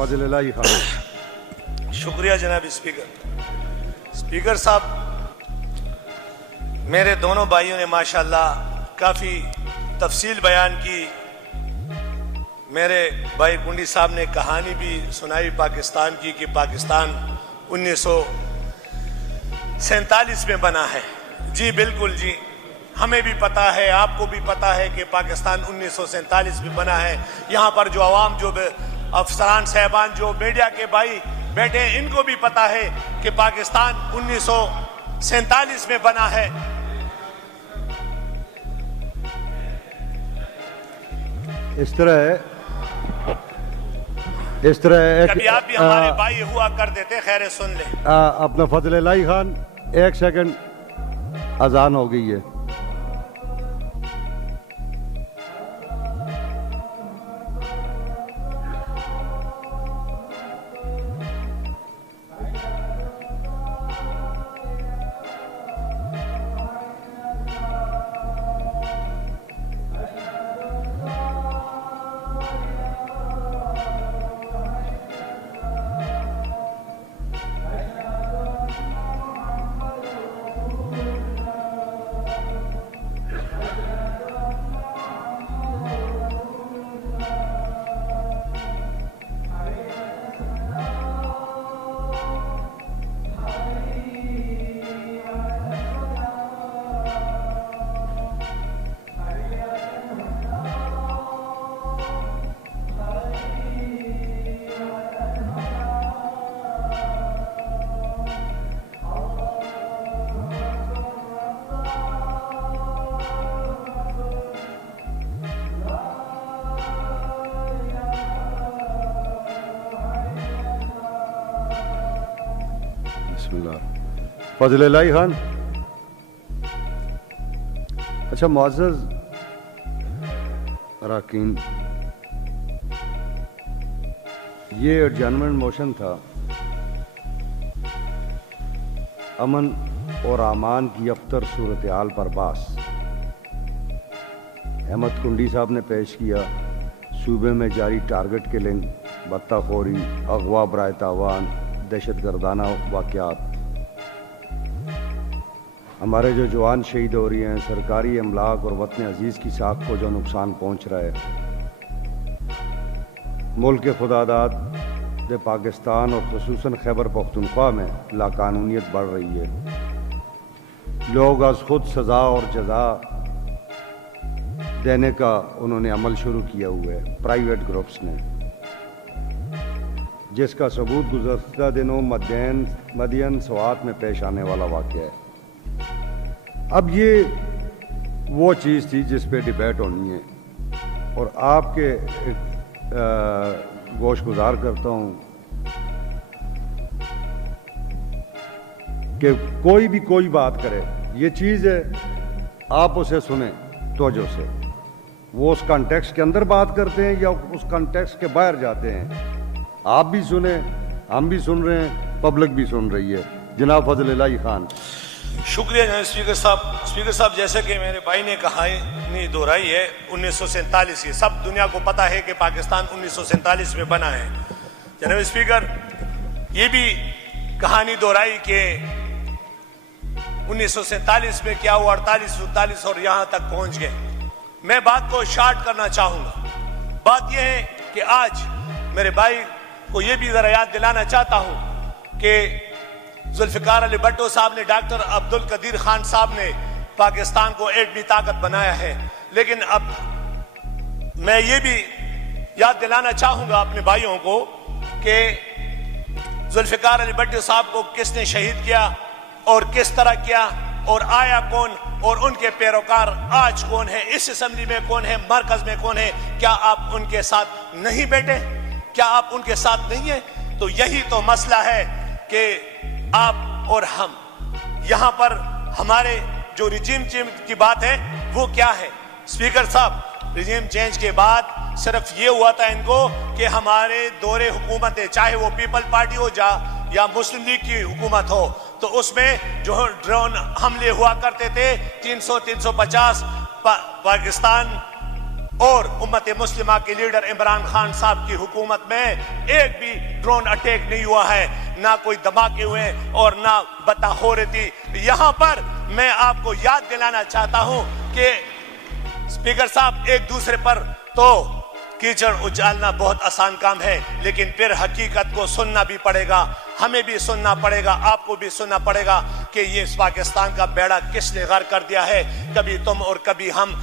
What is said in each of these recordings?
فضل الہی خان. شکریہ جناب اسپیکر صاحب. میرے دونوں بھائیوں نے ماشاءاللہ کافی تفصیل بیان کی. میرے بھائی کنڈی صاحب نے کہانی بھی سنائی پاکستان کی کہ پاکستان 1947 میں بنا ہے. جی بالکل جی، ہمیں بھی پتا ہے، آپ کو بھی پتا ہے کہ پاکستان 1947 میں بنا ہے. یہاں پر جو عوام، جو افسران صاحبان، جو میڈیا کے بھائی بیٹھے ہیں، ان کو بھی پتا ہے کہ پاکستان 1947 میں بنا ہے. اس طرح کبھی آپ بھی ہمارے بھائی ہوا کرتے تھے. خیر سن لیں اپنا فضل الہی خان، 1 سیکنڈ، اذان ہو گئی ہے. بسم اللہ. فضل الہی خان. اچھا معزز اراکین، یہ ایڈجرنمنٹ موشن تھا امن اور امان کی ابتر صورتحال پر باس. احمد کنڈی صاحب نے پیش کیا صوبے میں جاری ٹارگٹ کلنگ، بطہ خوری، اغوا برائے تاوان، دہشت گردانہ واقعات. ہمارے جو جوان شہید ہو رہی ہیں، سرکاری املاک اور وطن عزیز کی ساکھ کو جو نقصان پہنچ رہا ہے، ملک کے خدا داد پاکستان اور خصوصاً خیبر پختونخوا میں لاقانونیت بڑھ رہی ہے. لوگ از خود سزا اور جزا دینے کا انہوں نے عمل شروع کیا ہوا ہے، پرائیویٹ گروپس نے، جس کا ثبوت گزشتہ دنوں مدین سوات میں پیش آنے والا واقعہ ہے. اب یہ وہ چیز تھی جس پہ ڈیبیٹ ہونی ہے، اور آپ کے گوش گزار کرتا ہوں کہ کوئی بھی کوئی بات کرے، یہ چیز ہے آپ اسے سنیں توجہ سے. وہ اس کانٹیکسٹ کے اندر بات کرتے ہیں یا اس کانٹیکسٹ کے باہر جاتے ہیں. آپ بھی سنیں، ہم بھی سن رہے ہیں، پبلک بھی سن رہی ہے. جناب فضل الہی خان. شکریہ جناب اسپیکر صاحب. جیسے کہ میرے بھائی نے کہانی دہرائی ہے 1947 کی، سب دنیا کو پتا ہے کہ پاکستان 1947 میں بنا ہے. جناب اسپیکر، یہ بھی کہانی دہرائی کہ 1947 میں کیا ہوا، 48 47 اور یہاں تک پہنچ گئے. میں بات کو شارٹ کرنا چاہوں گا. بات یہ ہے کہ آج میرے بھائی کو یہ بھی ذرا یاد دلانا چاہتا ہوں کہ ذوالفقار علی بھٹو صاحب نے، ڈاکٹر عبدالقدیر خان صاحب نے پاکستان کو ایٹمی طاقت بنایا ہے. لیکن اب میں یہ بھی یاد دلانا چاہوں گا اپنے بھائیوں کو کہ ذوالفقار علی بھٹو صاحب کو کس نے شہید کیا اور کس طرح کیا، اور آیا کون، اور ان کے پیروکار آج کون ہے، اس اسمبلی میں کون ہے، مرکز میں کون ہے. کیا آپ ان کے ساتھ نہیں بیٹھے؟ کیا آپ ان کے ساتھ نہیں ہیں؟ تو یہی تو مسئلہ ہے کہ آپ اور ہم یہاں پر ہمارے جو ریجیم چینج کی بات ہے وہ کیا ہے. اسپیکر صاحب، ریجیم چینج کے بعد صرف یہ ہوا تھا ان کو کہ ہمارے دور حکومت ہے، چاہے وہ پیپل پارٹی ہو یا مسلم لیگ کی حکومت ہو، تو اس میں جو ڈرون حملے ہوا کرتے تھے 300 350 پاکستان اور امت مسلمہ کے لیڈر عمران خان صاحب کی حکومت میں ایک بھی ڈرون اٹیک نہیں ہوا ہے، نہ کوئی دھماکے ہوئے اور نہ بتا ہو رہی تھی۔ یہاں پر میں آپ کو یاد دلانا چاہتا ہوں کہ اسپیکر صاحب ایک دوسرے پر تو کیچڑ اچالنا بہت آسان کام ہے، لیکن پھر حقیقت کو سننا بھی پڑے گا، ہمیں بھی سننا پڑے گا، آپ کو بھی سننا پڑے گا کہ یہ اس پاکستان کا بیڑا کس نے غرق کر دیا ہے۔ کبھی تم اور کبھی ہم،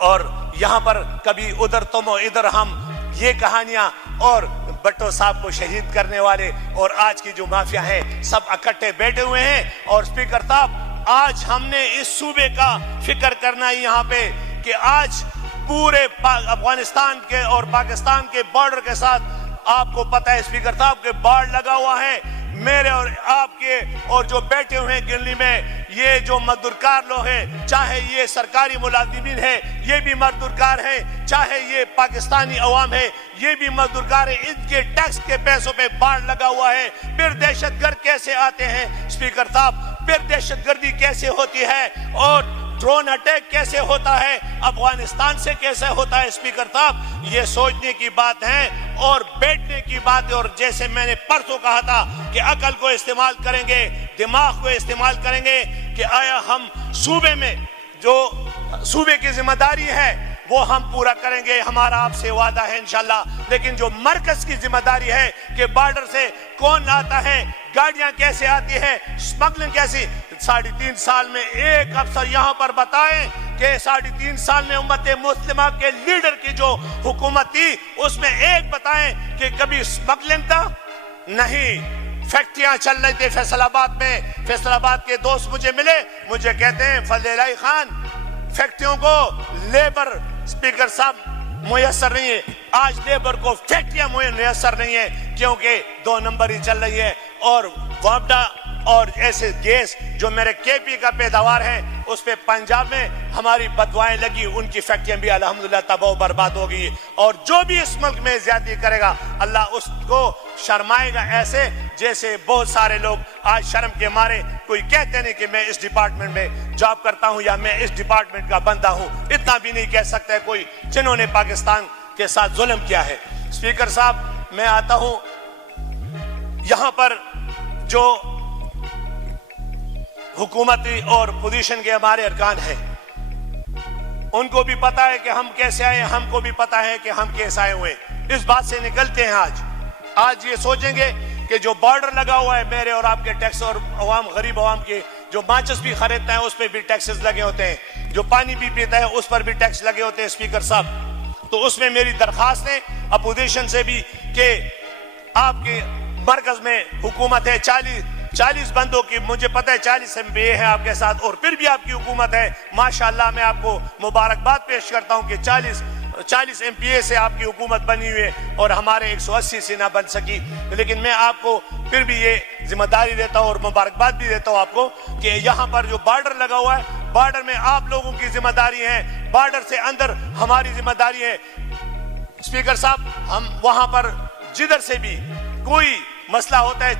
اور یہاں پر کبھی ادھر تم اور ادھر ہم، یہ کہانیاں، اور بٹو صاحب کو شہید کرنے والے اور آج کی جو مافیا ہے سب اکٹھے بیٹھے ہوئے ہیں۔ اور اسپیکر صاحب آج ہم نے اس صوبے کا فکر کرنا ہے یہاں پہ کہ آج پورے افغانستان کے اور پاکستان کے بارڈر کے ساتھ آپ کو پتہ ہے اسپیکر صاحب کے بارڈ لگا ہوا ہے، میرے اور آپ کے اور جو بیٹھے ہوئے ہیں گلی میں، یہ جو مزدورکار لوگ ہیں، چاہے یہ سرکاری ملازمین ہیں یہ بھی مزدورکار ہیں، چاہے یہ پاکستانی عوام ہے یہ بھی مزدورکار ہیں، ان کے ٹیکس کے پیسوں پہ بارڈ لگا ہوا ہے۔ پھر دہشت گرد کیسے آتے ہیں اسپیکر صاحب، پھر دہشت گردی کیسے ہوتی ہے اور ڈرون اٹیک کیسے ہوتا ہے، افغانستان سے کیسے ہوتا ہے اسپیکر صاحب، یہ سوچنے کی بات ہے اور بیٹھنے کی بات ہے۔ اور جیسے میں نے پرسوں کہا تھا کہ عقل کو استعمال کریں گے، دماغ کو استعمال کریں گے کہ آیا ہم صوبے میں جو صوبے کی ذمہ داری ہے وہ ہم پورا کریں گے، ہمارا آپ سے وعدہ ہے انشاءاللہ، لیکن جو مرکز کی ذمہ داری ہے کہ بارڈر سے کون آتا ہے، گاڑیاں کیسے آتی ہے، سمگلنگ کیسی، 3.5 سال میں ایک افسر یہاں پر بتائیں کہ 3.5 سال میں امت مسلمہ کے لیڈر کی جو حکومت تھی اس میں ایک بتائیں کہ کبھی سمگلنگ تھا؟ نہیں۔ فیکٹریاں چل رہی تھے فیصل آباد میں، فیصل آباد کے دوست مجھے ملے، مجھے کہتے ہیں فضل الہی خان فیکٹریوں کو لیبر اسپیکر صاحب میسر نہیں ہے، آج لیبر کو فیکٹریاں میسر نہیں ہے کیونکہ 2 نمبر ہی چل رہی ہے۔ اور وابڈا اور ایسے گیس جو میرے کے پی کا پیداوار ہے اس پہ پنجاب میں ہماری بدوائیں لگی، ان کی فیکٹریاں بھی الحمدللہ تباہ و برباد ہو گئی۔ اور جو بھی اس ملک میں زیادتی کرے گا اللہ اس کو شرمائے گا، ایسے جیسے بہت سارے لوگ آج شرم کے مارے کوئی کہتے نہیں کہ میں اس ڈپارٹمنٹ میں جاب کرتا ہوں یا میں اس ڈپارٹمنٹ کا بندہ ہوں، اتنا بھی نہیں کہہ سکتا ہے کوئی جنہوں نے پاکستان کے ساتھ ظلم کیا ہے۔ اسپیکر صاحب میں آتا ہوں یہاں پر جو حکومتی اور پوزیشن کے ہمارے ارکان ہیں ان کو بھی پتا ہے کہ ہم کیسے آئے، ہم کو بھی پتا ہے کہ ہم کیسے آئے ہوئے، اس بات سے نکلتے ہیں۔ آج یہ سوچیں گے کہ جو بارڈر لگا ہوا ہے میرے اور آپ کے ٹیکس، اور عوام غریب عوام کے جو ماچس بھی خریدتا ہے اس پہ بھی ٹیکسز لگے ہوتے ہیں، جو پانی بھی پیتا ہے اس پر بھی ٹیکس لگے ہوتے ہیں اسپیکر صاحب۔ تو اس میں میری درخواست ہے اپوزیشن سے بھی کہ آپ کے مرکز میں حکومت ہے، 40 بندوں کی، مجھے پتہ ہے 40 ایم پی اے ہیں آپ کے ساتھ، اور پھر بھی آپ کی حکومت ہے، ماشاءاللہ میں آپ کو مبارکباد پیش کرتا ہوں کہ 40 ایم پی اے سے آپ کی حکومت بنی ہوئی ہے اور ہمارے 180 سے نہ بن سکی، لیکن میں آپ کو پھر بھی یہ ذمہ داری دیتا ہوں اور مبارکباد بھی دیتا ہوں آپ کو کہ یہاں پر جو بارڈر لگا ہوا ہے، بارڈر میں آپ لوگوں کی ذمہ داری ہے، بارڈر سے اندر ہماری ذمہ داری ہے۔ اسپیکر صاحب ہم وہاں پر جدھر سے بھی کوئی مسئلہ ہوتا ہے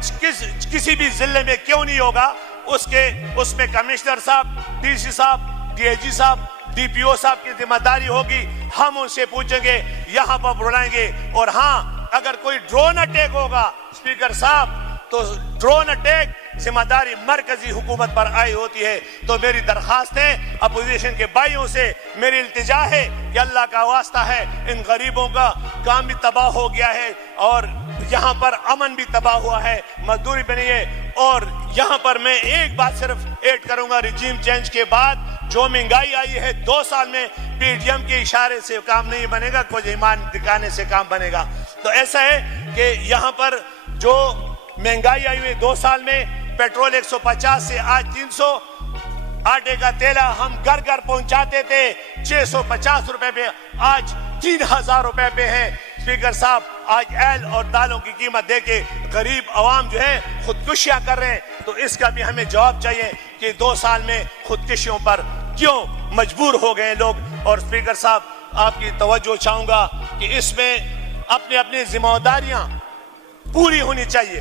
کسی بھی ضلع میں کیوں نہیں ہوگا، اس میں کمشنر صاحب، ڈی سی صاحب، ڈی آئی جی صاحب، ڈی پی او صاحب کی ذمہ داری ہوگی، ہم ان سے پوچھیں گے، یہاں پر بلائیں گے۔ اور ہاں اگر کوئی ڈرون اٹیک ہوگا اسپیکر صاحب تو ڈرون اٹیک ذمہ داری مرکزی حکومت پر آئی ہوتی ہے۔ تو میری درخواست ہے اپوزیشن کے بھائیوں سے، میری التجا ہے کہ اللہ کا واسطہ ہے، ان غریبوں کا کام بھی تباہ ہو گیا ہے اور یہاں پر امن بھی تباہ ہوا ہے، مزدوری بھی نہیں ہے۔ اور یہاں پر میں ایک بات صرف ایڈ کروں گا، ریجیم چینج کے بعد جو مہنگائی آئی ہے 2 سال میں، پی ڈی ایم کے اشارے سے کام نہیں بنے گا، کوئی ایمان دکھانے سے کام بنے گا۔ تو ایسا ہے کہ یہاں پر جو مہنگائی آئی ہوئی 2 سال میں، پیٹرول 150 سے آج 300، آٹے کا تیلا ہم گھر گھر پہنچاتے تھے 650 روپے پہ، آج 3000 روپے پہ ہے۔ اسپیکر صاحب آج ایل اور دالوں کی قیمت دے کے غریب عوام جو ہے خودکشیاں کر رہے ہیں، تو اس کا بھی ہمیں جواب چاہیے کہ 2 سال میں خودکشیوں پر کیوں مجبور ہو گئے لوگ۔ اور اسپیکر صاحب آپ کی توجہ چاہوں گا کہ اس میں اپنی اپنی ذمہ داریاں پوری ہونی چاہیے۔